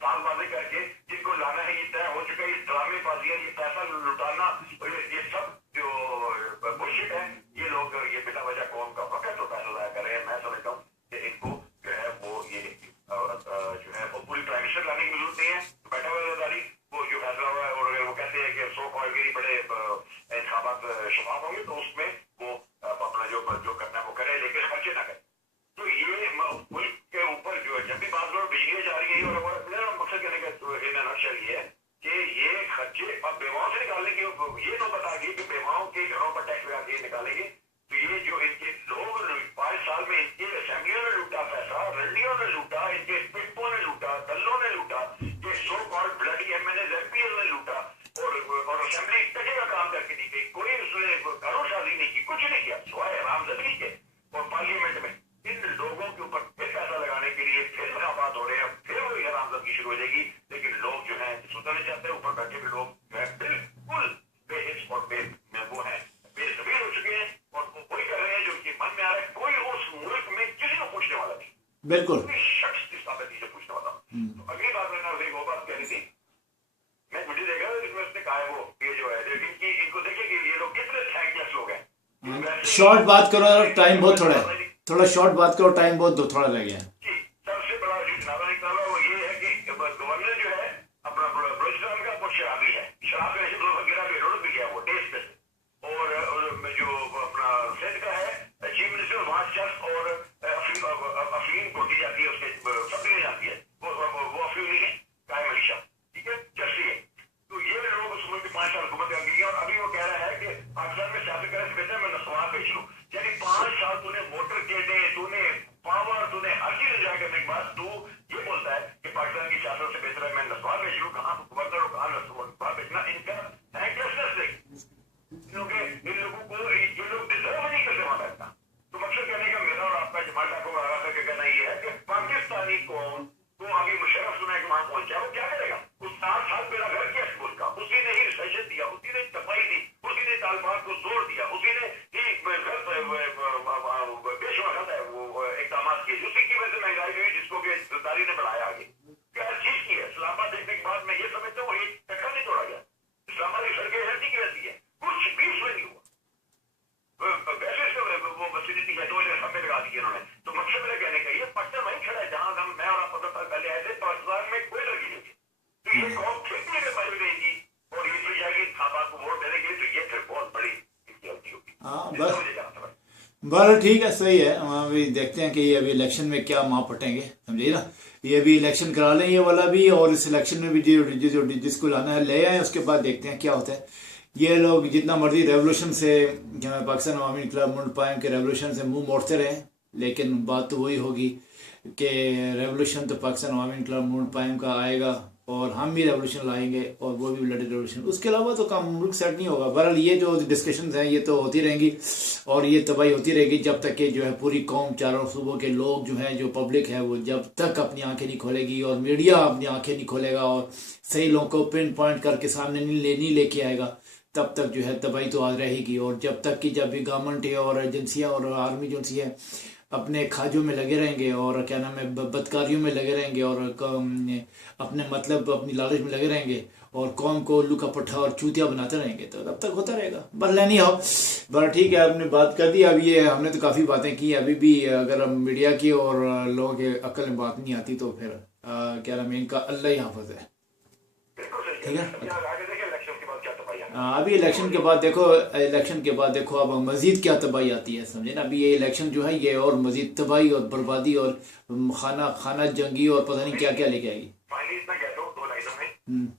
سال بازی کر کے جن کو لانا ہے یہ طے ہو چکا ہے، یہ ڈرامے بازی ہے، یہ پیسہ لٹانا، یہ سب جو بلشٹ ہے، یہ لوگ یہ بلا وجہ قوم کا وقت اور پیسہ ضائع کر رہے ہیں. میں سمجھتا ہوں کہ ان کو جو ہے وہ یہ جو ہے وہ پوری پرائم منسٹر لانے کی ضرورت نہیں ہے. بیٹھا ہوا داری وہ جو فیصلہ ہوا ہے، اور اگر وہ کہتے ہیں کہ سو کال کے لیے بڑے انتخابات شفاف ہوں گے تو اس میں وہ اپنا جو کرنا ہے وہ کرے، لیکن خرچے نہ کرے. تو یہ ملک کے اوپر جو ہے جب بھی بات کرو بجلیاں جا رہی ہیں، اور میرا مقصد کہنے کا نقشہ یہ ہے کہ یہ خرچے اب بیواؤں سے نکالیں گے. یہ تو بتا گئی کہ بیواؤں کے گھروں پر ٹیکس لگا کے نکالیں گے. تو یہ جو ان کے لوگ 5 سال میں ان کے اسمبلیوں نے لوٹا پیسہ، رنڈیوں نے لوٹا، ان کے پٹوں نے لوٹا، دلوں نے لوٹا، یہ so called bloody M N A F P L نے لوٹا، اور اسمبلی ٹکے کا کام کر کے دی گئی. کوئی اس نے گھروں شادی نہیں کی، کچھ نہیں کیا سوائے حرام زدگی کے. اور پارلیمنٹ میں ان لوگوں کے اوپر پھر پیسہ لگانے کے لیے پھر انتخابات ہو رہے ہیں، پھر وہی حرام زدگی شروع ہو جائے گی. لیکن لوگ جو ہیں سننا نہیں چاہتے، اوپر بیٹھے ہوئے لوگ جو ہے بالکل بے حس اور بے وہ ہیں، بے زمین ہو چکے ہیں، اور وہ وہی کر رہے ہیں جو ان کے من میں آ رہا ہے. کوئی اس ملک میں کسی کو پوچھنے والا نہیں، بالکل کوئی شخص اس بات نہیں جو پوچھنے والا. تو اگلی بات میں نے وہ بات کہنی تھی، میں مجھے دیکھا یونیورسٹی کا ہے وہ یہ جو ہے، لیکن ان کو دیکھیں کہ یہ لوگ کتنے تھینک لیس لوگ ہیں. شارٹ بات کرو، ٹائم بہت تھوڑا ہے، تھوڑا شارٹ بات کرو، ٹائم بہت تھوڑا لگ گیا. سب سے بڑا نارا نکالا وہ یہ ہے کہ گورنر جو ہے اپنا بلوچستان کا وہ شرابی ہے، شراب کا نشے وغیرہ بھی روڈ بھی گیا وہ ٹیسٹ پہ. اور جو اپنا سندھ کا ہے چیف منسٹر، وہاں چرس اور افیم کوٹی جاتی ہے، اس کے فیکٹری جاتی ہے، وہ افیم نہیں ہے، قائم علی شاہ ٹھیک ہے چرسی ہے. تو یہ لوگ اس ملک 5 سال حکومت کر گئی، اور ابھی وہ کہہ رہا ہے کہ پاکستان میں سیاست کرنے سے بہتر میں نسوار بیچ لوں. یعنی 5 سال تو نے ووٹر کے دے، تو نے پاور، تو نے ہر چیز انجوائے کرنے کے بعد تو یہ بولتا ہے کہ پاکستان کی سیاست سے بہتر ہے میں نسوار بیچ لوں. کہاں گورنر اور کہاں نسوار بیچنا، ان کا تھینکلیسنس ہے. کیونکہ ان لوگوں کو یہ لوگ ڈیزرو نہیں کرتے وہاں بیٹھنا. تو مقصد کہنے کا میرا اور آپ کا جماعت ڈاکو کا آگاہ کے کہنا یہ ہے کہ پاکستانی قوم کو ابھی مشرف سنا ہے کہ وہاں پہنچا، وہ کیا کرے گا؟ اس 7 سال میرا گھر کیا اسکول کا، اسی نے ہی ریسیشن دیا، اسی نے صفائی دی، اسی نے طالبات کو زور دیا، اسی نے ہی بے شمار وہ اقدامات کیے، اسی کی وجہ سے مہنگائی ہوئی جس کو کہ سرداری نے بڑھایا آگے. ہر چیز کی ہے. اسلام آباد دیکھنے کے بعد میں یہ سمجھتا ہوں ایک ٹکا نہیں توڑا گیا. اسلام آباد کی سڑکیں ایسی کی ویسی ہے، کچھ بھی اس میں نہیں ہوا. ویسے وہ فیسلٹی ہے تو ہمیں لگا دی انہوں نے. تو مقصد میرا کہنے کا یہ پاکستان وہیں کھڑا ہے جہاں میں اور آپ 15 سال پہلے آئے تھے. پاکستان میں کوئی لڑکی نہیں تھی. تو یہ قوم پھر بھی اگر بھائی رہے گی اور یہ پھر جائے گی انتخابات کو ووٹ دینے کے لیے، تو یہ پھر بہت بڑی غلطی ہوگی. ہاں بس ٹھیک ہے، صحیح ہے. ہم ابھی دیکھتے ہیں کہ یہ ابھی الیکشن میں کیا ماں پٹیں گے، سمجھیے نا. یہ ابھی الیکشن کرا لیں یہ والا بھی، اور اس الیکشن میں بھی جو جس کو لانا ہے لے آئیں، اس کے بعد دیکھتے ہیں کیا ہوتا ہے. یہ لوگ جتنا مرضی ریولوشن سے پاکستان عوامی انقلاب منڈ پائم کے ریولوشن سے منہ موڑتے رہیں، لیکن بات تو وہی ہوگی کہ ریولوشن تو پاکستان عوامی انقلاب منڈ پائم کا آئے گا، اور ہم بھی ریولوشن لائیں گے، اور وہ بھی بلڈ ریولوشن. اس کے علاوہ تو کام ملک سیٹ نہیں ہوگا. بہرحال یہ جو ڈسکشنز ہیں یہ تو ہوتی رہیں گی، اور یہ تباہی ہوتی رہے گی جب تک کہ جو ہے پوری قوم، چاروں صوبوں کے لوگ جو ہیں، جو پبلک ہے، وہ جب تک اپنی آنکھیں نہیں کھولے گی، اور میڈیا اپنی آنکھیں نہیں کھولے گا، اور صحیح لوگوں کو پن پوائنٹ کر کے سامنے نہیں لے کے آئے گا، تب تک جو ہے تباہی تو آ رہے گی. اور جب تک کہ جب بھی گورنمنٹ ہے اور ایجنسیاں اور آرمی ایجنسی ہے اپنے کھاجوں میں لگے رہیں گے، اور کیا نام ہے بدکاریوں میں لگے رہیں گے، اور اپنے مطلب اپنی لالچ میں لگے رہیں گے، اور قوم کو الو کا پٹھا اور چوتیا بناتے رہیں گے، تو تب تک ہوتا رہے گا. بس لینی ہو بڑا ٹھیک ہے، آپ نے بات کر دی. اب یہ ہم نے تو کافی باتیں کی، ابھی بھی اگر ہم میڈیا کی اور لوگوں کے عقل میں بات نہیں آتی تو پھر کیا نام ہے ان کا اللہ ہی حافظ ہے. ٹھیک ہے. ابھی الیکشن کے بعد دیکھو اب مزید کیا تباہی آتی ہے، سمجھے نا. ابھی یہ الیکشن جو ہے یہ اور مزید تباہی اور بربادی اور خانہ جنگی اور پتہ نہیں کیا کیا لے کے آئے گی.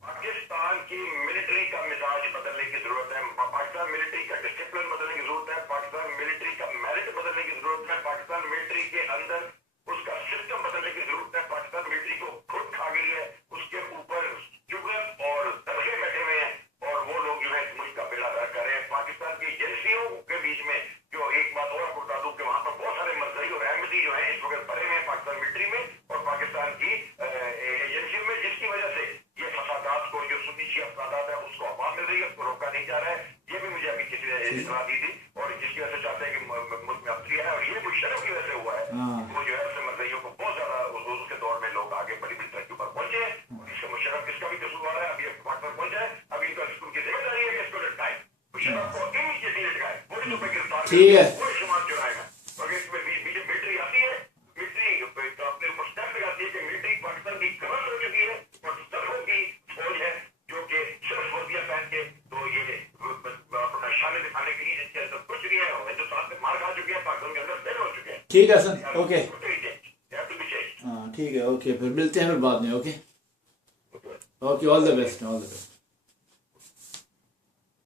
پاکستان کی ملٹری کا مزاج بدلنے کی ضرورت ہے. پاکستان ملٹری کا ڈسپلن بدلنے کی ضرورت ہے. پاکستان ملٹری کا میرٹ بدلنے کی ضرورت ہے. پاکستان ملٹری کے اندر اس کا سسٹم بدلنے کی ضرورت ہے. پاکستان ملٹری کو خود کھا گئی ہے، اس کے اوپر شوگر اور درخے بیٹھے ہوئے ہیں، اور وہ لوگ جو ہے ملک کا بیڑا غرق کر رہے ہیں. پاکستان کی ایجنسیوں کے بیچ میں جو ایک بات اور آپ کو بتا دوں کہ وہاں پر بہت سارے مرزائی اور احمدی جو ہیں اس وقت بھرے ہوئے ہیں پاکستان ملٹری میں اور پاکستان کی ایجنسیوں میں، جس کی وجہ سے یہ فسادات کو جو سنی شیعہ فسادات ہے اس کو عوام مل رہی ہے، اس کو روکا نہیں جا رہا ہے. یہ بھی مجھے ابھی کسی نے اطلاع دی تھی، اور جس کی وجہ سے چاہتے ہیں کہ ملک میں افسری ہے، اور یہ مشرف کی وجہ سے ہوا ہے. وہ جو ہے مرزائیوں کو بہت زیادہ اس کے دور میں لوگ آگے بڑی بڑی ترقی پر پہنچے ہیں. ٹھیک ہے کوئی شمار چلائے گا. مگر اس میں ملٹری آتی ہے, ملٹری اپنے اوپر اسٹیپ لگاتی ہے کہ ملٹری پاکستان کی کمر ہو چکی ہے, پاکستانوں کی فوج ہے جو کہ صرف وردیاں پہن کے تو یہ اپنا شان دکھانے کے لیے اس کے اندر کچھ نہیں ہے, ہندوستان سے مار کھا چکے ہیں, پاکستان کے اندر فیل ہو چکے ہیں. ٹھیک ہے سر, اوکے ہاں ٹھیک ہے, اوکے, پھر ملتے ہیں پھر بعد میں. Okay okay, all the best, all the best.